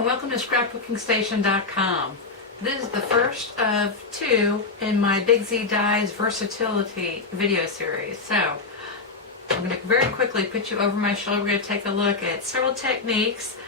and welcome to scrapbookingstation.com. This is the first of two in my BigZ Dies Versatility video series. So, I'm going to very quickly put you over my shoulder. We're going to take a look at several techniques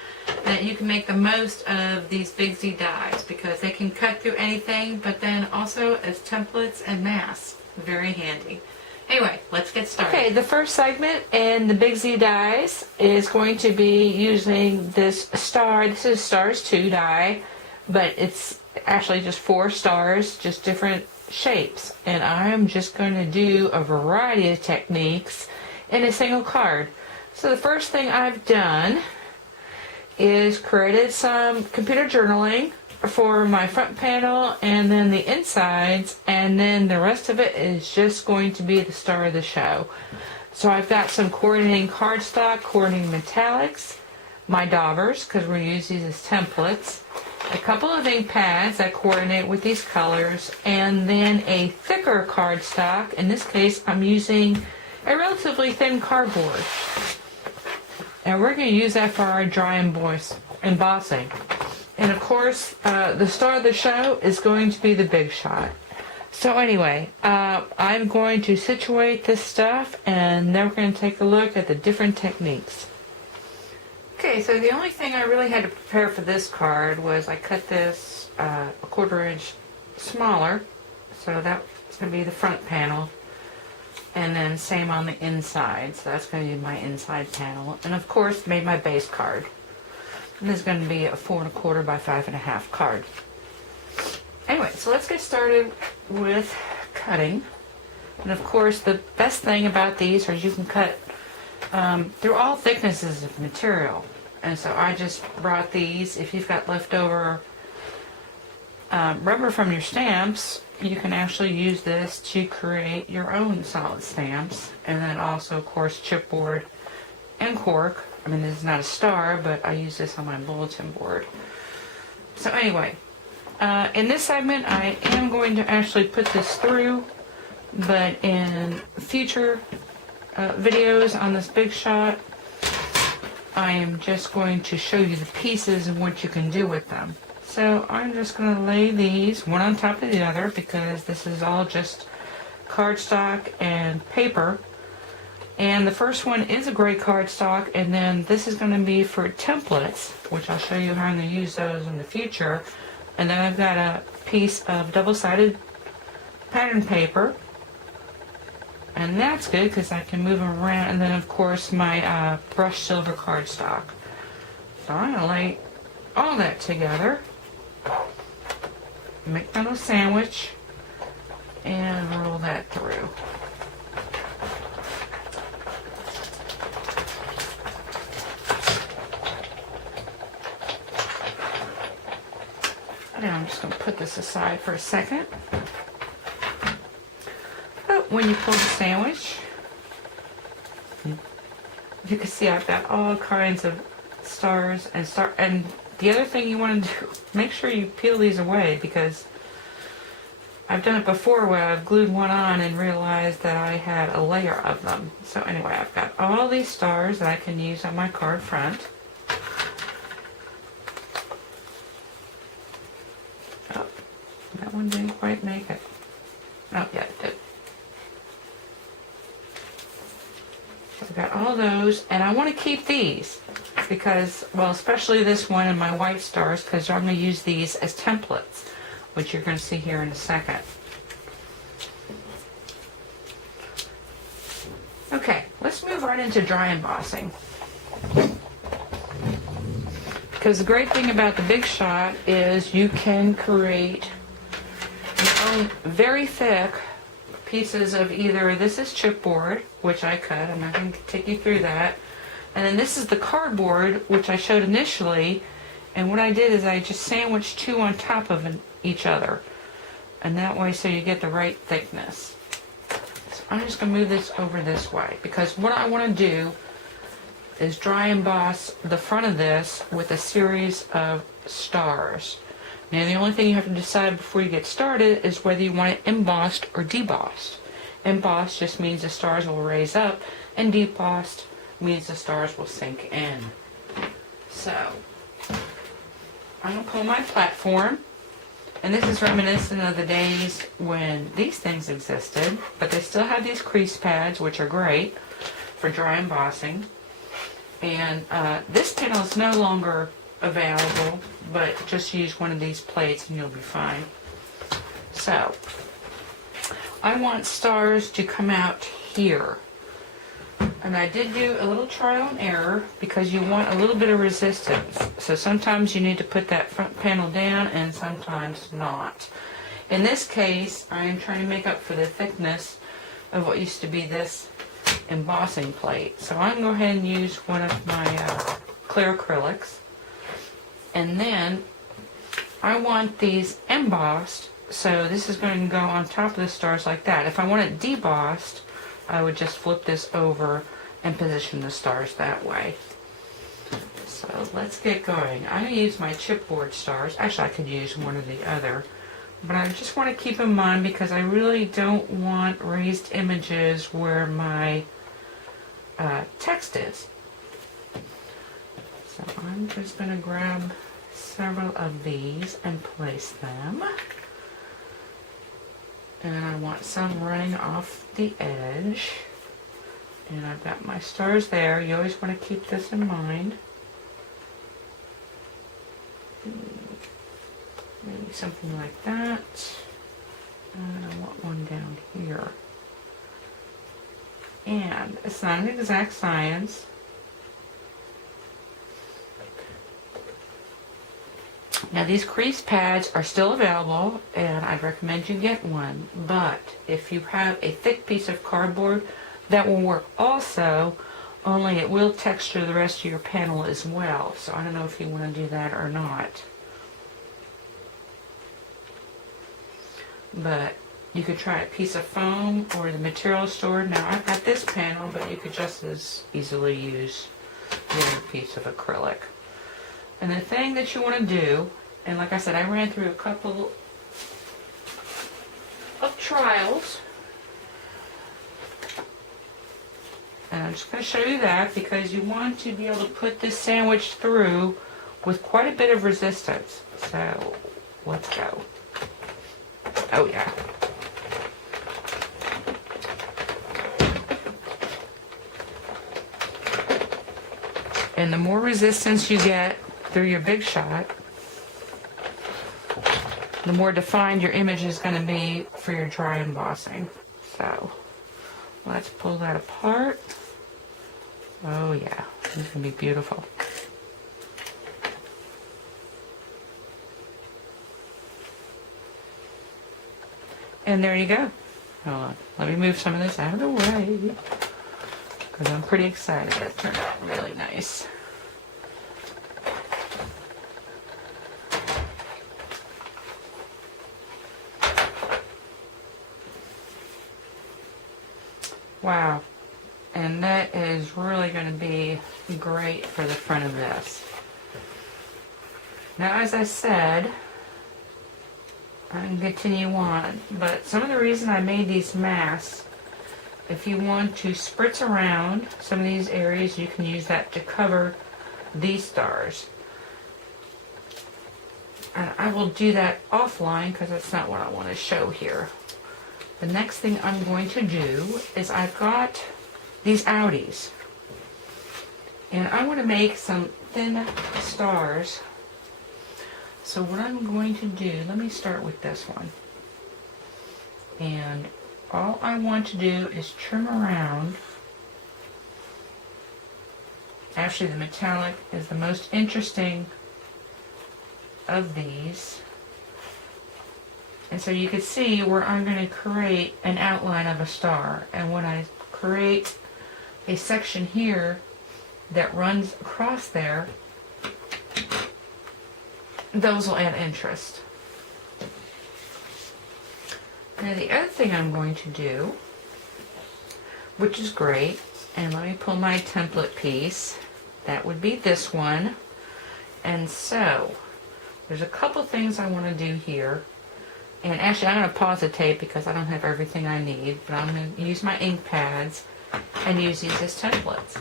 that you can make the most of these BigZ dies because they can cut through anything, but then also as templates and masks. Very handy. Anyway, let's get started. Okay, the first segment in the BigZ dies is going to be using this star. This is Stars 2 die, but it's actually just 4 stars, just different shapes. And I'm just going to do a variety of techniques in a single card. So the first thing I've done is created some computer journaling for my front panel and then the insides, and then the rest of it is just going to be the star of the show. So I've got some coordinating cardstock, coordinating metallics, my daubers, because we're going to use these as templates, a couple of ink pads that coordinate with these colors, and then a thicker cardstock. In this case, I'm using a relatively thin cardboard. And we're going to use that for our dry embossing. And of course, the star of the show is going to be the big shot. So anyway, I'm going to situate this stuff, and then we're going to take a look at the different techniques. Okay, so the only thing I really had to prepare for this card was I cut this a 1/4 inch smaller. So that's going to be the front panel. And then same on the inside. So that's going to be my inside panel. And of course, made my base card. This is going to be a 4 1/4 by 5 1/2 card. Anyway, so let's get started with cutting. And of course, the best thing about these is you can cut through all thicknesses of material. And so I just brought these. If you've got leftover rubber from your stamps, you can actually use this to create your own solid stamps. And then also, of course, chipboard and cork. I mean, this is not a star, but I use this on my bulletin board. So anyway, in this segment, I am going to actually put this through, but in future videos on this big shot, I am just going to show you the pieces and what you can do with them. So I'm just going to lay these one on top of the other because this is all just cardstock and paper. And the first one is a gray cardstock, and then this is going to be for templates, which I'll show you how I'm going to use those in the future. And then I've got a piece of double-sided pattern paper, and that's good because I can move them around. And then, of course, my brushed silver cardstock. So I'm going to lay all that together, make my little sandwich, and roll that through. Now I'm just going to put this aside for a second. But when you pull the sandwich, you can see I've got all kinds of stars and the other thing you want to do, make sure you peel these away, because I've done it before where I've glued one on and realized that I had a layer of them. So anyway, I've got all these stars that I can use on my card front. That one didn't quite make it. Oh, yeah, it did. So I've got all those, and I want to keep these because, well, especially this one and my white stars, because I'm going to use these as templates, which you're going to see here in a second. Okay, let's move right into dry embossing. Because the great thing about the Big Shot is you can create very thick pieces of either, this is chipboard, which I cut, I'm not going to take you through that, and then this is the cardboard, which I showed initially, and what I did is I just sandwiched 2 on top of each other, and that way so you get the right thickness. So I'm just going to move this over this way, because what I want to do is dry emboss the front of this with a series of stars. Now the only thing you have to decide before you get started is whether you want it embossed or debossed. Embossed just means the stars will raise up, and debossed means the stars will sink in. So I'm going to pull my platform. And this is reminiscent of the days when these things existed, but they still have these crease pads, which are great for dry embossing. And this panel is no longer available, but just use one of these plates and you'll be fine. So, I want stars to come out here. And I did do a little trial and error because you want a little bit of resistance. So sometimes you need to put that front panel down and sometimes not. In this case, I am trying to make up for the thickness of what used to be this embossing plate. So I'm going to go ahead and use one of my clear acrylics. And then I want these embossed, so this is going to go on top of the stars like that. If I want it debossed, I would just flip this over and position the stars that way. So let's get going. I'm going to use my chipboard stars. Actually, I could use one or the other. But I just want to keep in mind because I really don't want raised images where my text is. So I'm just going to grab several of these and place them. And I want some running off the edge. And I've got my stars there. You always want to keep this in mind. Maybe something like that. And I want one down here. And it's not an exact science. Now these crease pads are still available and I'd recommend you get one, but if you have a thick piece of cardboard, that will work also, only it will texture the rest of your panel as well. So I don't know if you want to do that or not. But you could try a piece of foam or the material store. Now I've got this panel, but you could just as easily use the other piece of acrylic. And the thing that you want to do, and like I said, I ran through a couple of trials. And I'm just going to show you that because you want to be able to put this sandwich through with quite a bit of resistance. So, let's go. Oh yeah. And the more resistance you get through your Big Shot, the more defined your image is going to be for your dry embossing. So, let's pull that apart. Oh yeah, it's going to be beautiful. And there you go. Hold on, let me move some of this out of the way because I'm pretty excited. It turned out really nice. Wow. And that is really going to be great for the front of this. Now, as I said, I can continue on, but some of the reason I made these masks, if you want to spritz around some of these areas, you can use that to cover these stars. And I will do that offline because that's not what I want to show here. The next thing I'm going to do is I've got these outies. And I want to make some thin stars. So what I'm going to do, let me start with this one. And all I want to do is trim around. Actually, the metallic is the most interesting of these. And so you can see where I'm going to create an outline of a star. And when I create a section here that runs across there, those will add interest. Now the other thing I'm going to do, which is great, and let me pull my template piece, that would be this one. And so, there's a couple things I want to do here. And actually I'm going to pause the tape because I don't have everything I need, but I'm going to use my ink pads and use these as templates.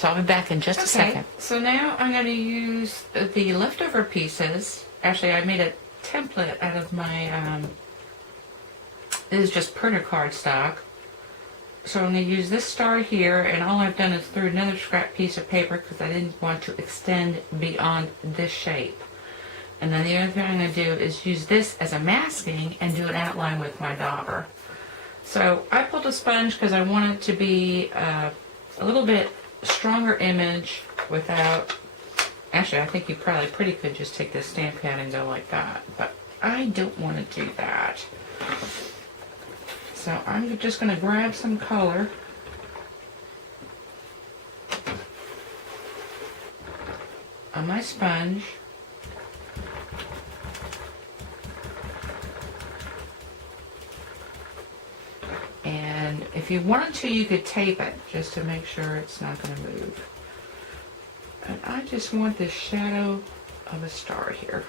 So I'll be back in just a second. So now I'm going to use the leftover pieces. Actually, I made a template out of my, this is just printer card stock. So I'm going to use this star here, and all I've done is threw another scrap piece of paper because I didn't want to extend beyond this shape. And then the other thing I'm going to do is use this as a masking and do an outline with my dauber. So I pulled a sponge because I want it to be a little bit stronger image without, actually I think you probably pretty could just take this stamp pad and go like that, but I don't want to do that. So I'm just going to grab some color on my sponge. And if you wanted to, you could tape it just to make sure it's not going to move. And I just want this shadow of a star here.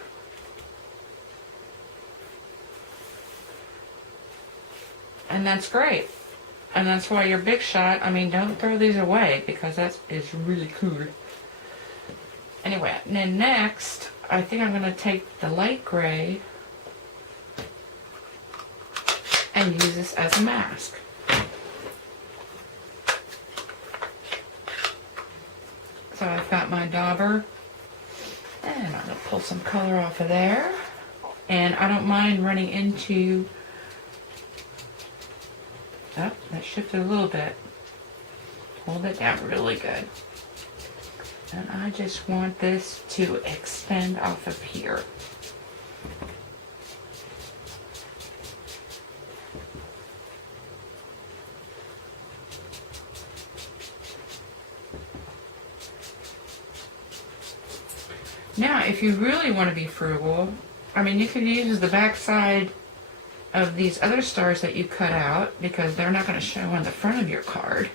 And that's great. And that's why your big shot, I mean, don't throw these away because that is really cool. Anyway, and then next, I think I'm going to take the light gray and use this as a mask. So I've got my dauber, and I'm going to pull some color off of there. And I don't mind running into, oh, that shifted a little bit. Hold it down really good. And I just want this to extend off of here. Now, if you really want to be frugal, I mean, you could use the back side of these other stars that you cut out because they're not going to show on the front of your card.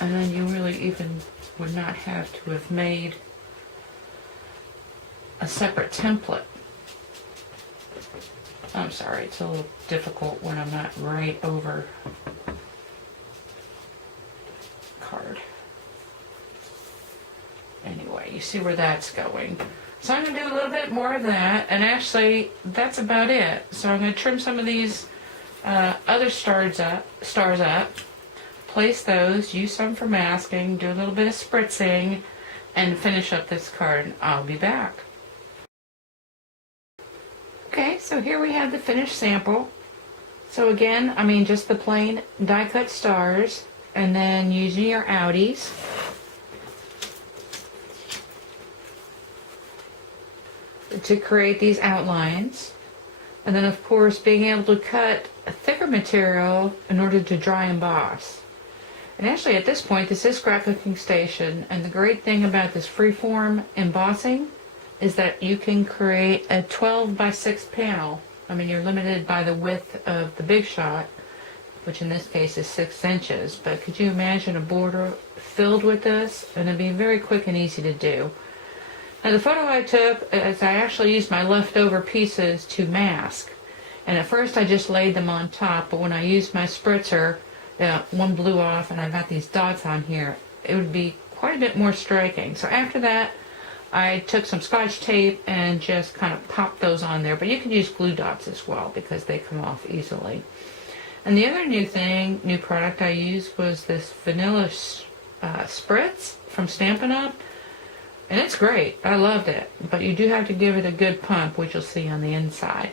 And then you really even would not have to have made a separate template. I'm sorry, it's a little difficult when I'm not right over card. Anyway, you see where that's going. So I'm going to do a little bit more of that, and actually that's about it. So I'm going to trim some of these other stars up, place those, use some for masking, do a little bit of spritzing, and finish up this card. I'll be back. Okay, so here we have the finished sample. So again, I mean just the plain die cut stars, and then using your outies. To create these outlines, and then of course being able to cut a thicker material in order to dry emboss. And actually at this point this is scrap cooking station, and the great thing about this freeform embossing is that you can create a 12 by 6 panel. I mean, you're limited by the width of the big shot, which in this case is 6 inches, but could you imagine a border filled with this? And it'd be very quick and easy to do. Now the photo I took is I actually used my leftover pieces to mask. And at first I just laid them on top, but when I used my spritzer, one blew off and I got these dots on here. It would be quite a bit more striking. So after that, I took some Scotch tape and just kind of popped those on there. But you could use glue dots as well because they come off easily. And the other new product I used was this vanilla spritz from Stampin' Up! And it's great. I loved it. But you do have to give it a good pump, which you'll see on the inside.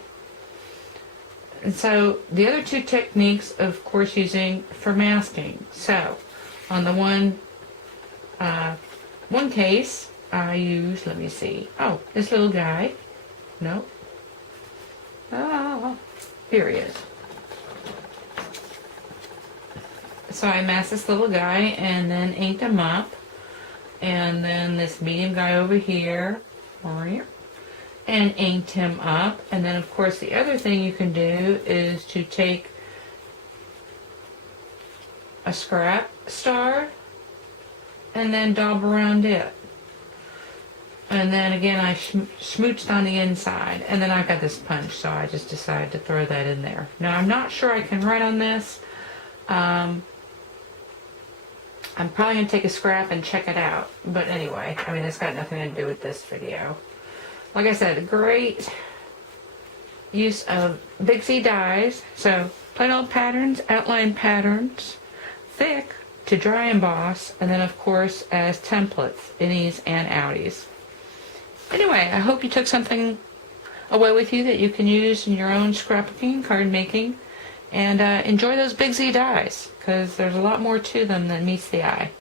And so the other two techniques, of course, using for masking. So on the one case, I used, let me see. Oh, this little guy. Nope. Ah, here he is. So I masked this little guy and then inked him up. And then this medium guy over here, and inked him up. And then of course the other thing you can do is to take a scrap star and then daub around it. And then again I smooched on the inside, and then I got this punch, so I just decided to throw that in there. Now I'm not sure I can write on this. I'm probably going to take a scrap and check it out. But anyway, I mean, it's got nothing to do with this video. Like I said, great use of BigZ dies. So, plain old patterns, outline patterns, thick to dry emboss, and then of course as templates, innies and outies. Anyway, I hope you took something away with you that you can use in your own scrapbooking, card making, and enjoy those BigZ dies, because there's a lot more to them than meets the eye.